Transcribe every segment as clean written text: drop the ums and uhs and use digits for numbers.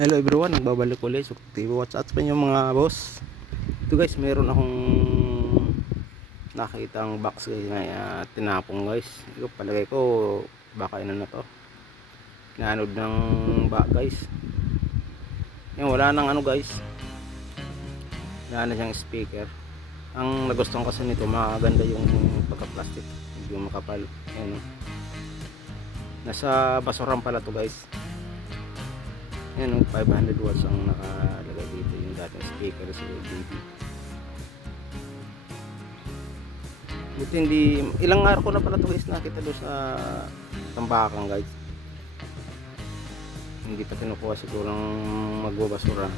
Hello everyone, nagbabalik ulit sa TV What's Up pa yung mga boss. Ito guys, meron akong nakitang box na tinapong guys. Ito palagay ko baka ino na to. Naanod ng guys. Yan, wala nang ano guys. Wala na siyang speaker. Ang nagustuhan kasi nito, maganda yung pagka-plastic, yung makapal. Yan, nasa basuran pala to guys. Yan, 500 watts ang nakalagay dito, yung dating speaker sa LDD. Buti hindi, ilang araw ko na pala ito guys nakita doon sa Tambakan guys. Hindi pa kinukuha siguro ng magbabasura.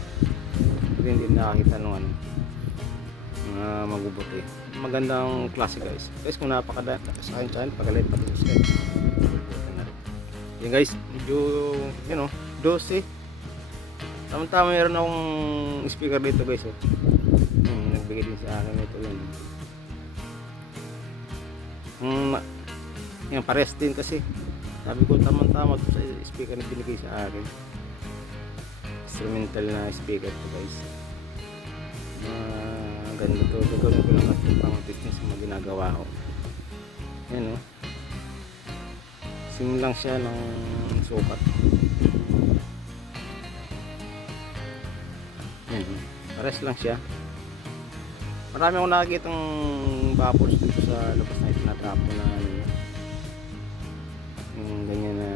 Buti hindi nakakita nung ano, mga magubuti. Magandang klase guys. Guys, kung napakadaan sa akin channel, pagalit pati subscribe. Yan guys, medyo, you know, 12. Tama-tama meron akong speaker dito guys. Nagbigay din sa akin ito yun. Yan, pares din kasi. Sabi ko tama-tama sa speaker na binigay sa akin. Instrumental na speaker to guys. Ganda to. Gagawin ko lang natin pang business sa mga ginagawa ko. Yan o. Sim lang siya ng sukat. Pares lang siya. Marami akong nakikitang bubbles dito sa labas na itinatrapo na ano, yung ganyan na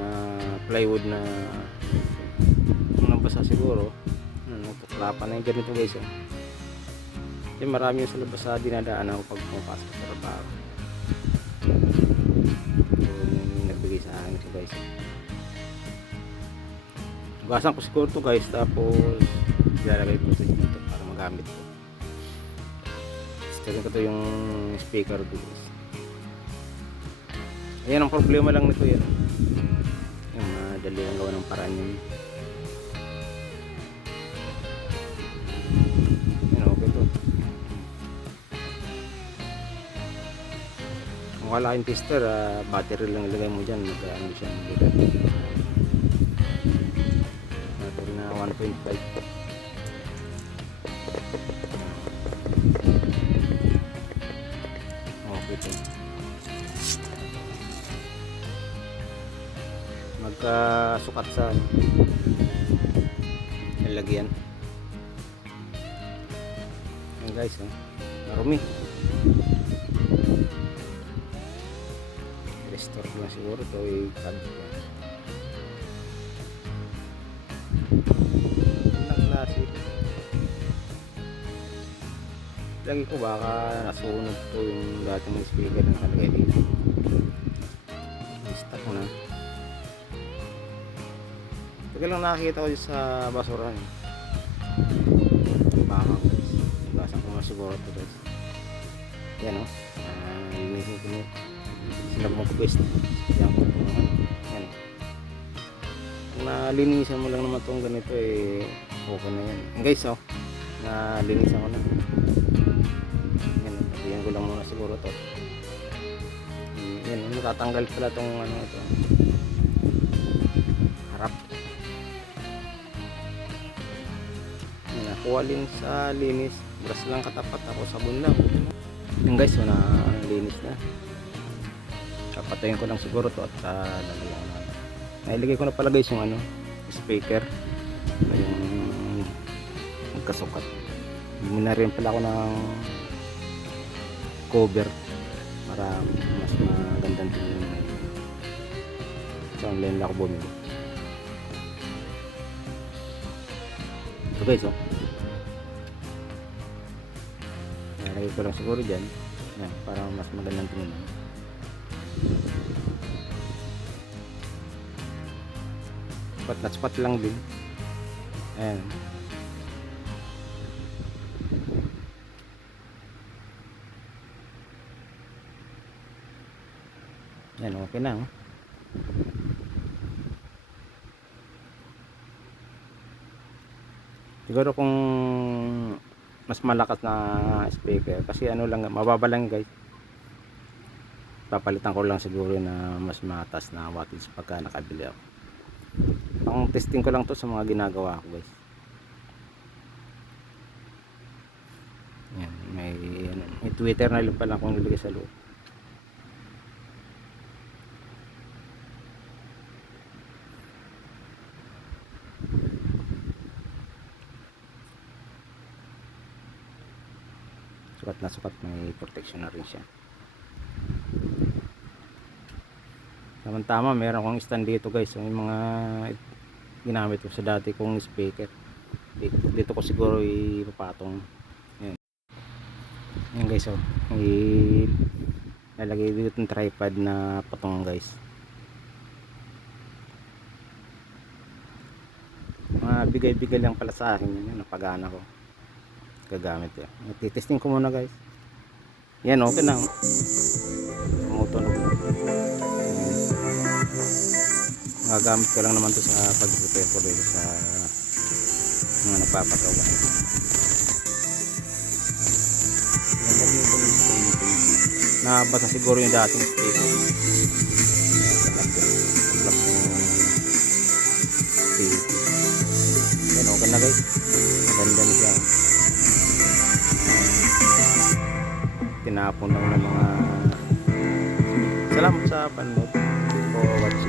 plywood na nabasa siguro. Tuklapan na yung ganito guys. Yung marami yung sa labas sa dinadaan ako pag pumapasok sa trabaho. Yung nagbigay sa akin ito guys. Hugasan ko siguro to guys, tapos ilalagay ko sa dito para magamit ko. Sterin ko to yung speaker guys. Ayan ang problema lang nito yan. Yung madali lang gawa ng paraan yun. Yan, okay to. Kung wala kayong tester, battery lang ilagay mo dyan. Mag-ano siya, battery na 1.5. Magkasukat sa lalagyan. Yan guys, marumi. Restore ko na siguro ito, i-cabinet yan. Ang klase. Lagi ko baka nasunog to yung dating speaker na nakalagay dito. I-stop ko na. Tagal lang nakakita ko sa basura. Baka guys. Ibasan ko na siguro ito guys. Yan o. Linisin ko na. Sila mag-quest. Yan ko ito. Yan o. Kung nalinisan mo lang naman itong ganito okay na yan. Guys o. Nalinisan ko na. Yan ko lang muna siguro to. Yan, natatanggal pala tong ano ito. Harap. Nakuha sa linis. Brush lang katapat, ako sabon lang. Yan guys, linis na. Papatayin ko lang siguro to at lalagyan ko na. Nailagay ko na pala guys yung ano, speaker. Yung magkasukat. Bumili na rin pala ako ng cover para mas magandang tingnan. So online lang ako bumili. So guys, nalagay ko lang siguro dyan. Yan, para mas magandang tingnan. Spot na spot lang din. Ayan. Yan, okay na. Siguro kung mas malakas na speaker, kasi ano lang, mababa lang guys, papalitan ko lang siguro na mas mataas na wattage pagka nakabili ako. Pang testing ko lang to sa mga ginagawa ko guys. Yan, may Twitter na lang pala akong nilagay sa loob. Sukat na sukat, may protection na rin siya. Tama, meron akong stand dito guys. May mga ginamit ko sa dati kong speaker. Dito ko siguro ipapatong. Yan guys, oh. Lalagay dito ng tripod na patong guys. Mga bigay-bigay lang pala sa akin yun, napagana ko. Gagamit yun. Titesting ko muna guys. Yan, okay na. Tumutunog. Gagamit ko lang naman to sa pag-prepare ko dito sa mga nagpapatawa. Nabasa siguro yung dating speaker. Yan, okay na guys. Maganda na siya. Tinapon lang ng mga. Salamat sa panood. For watching.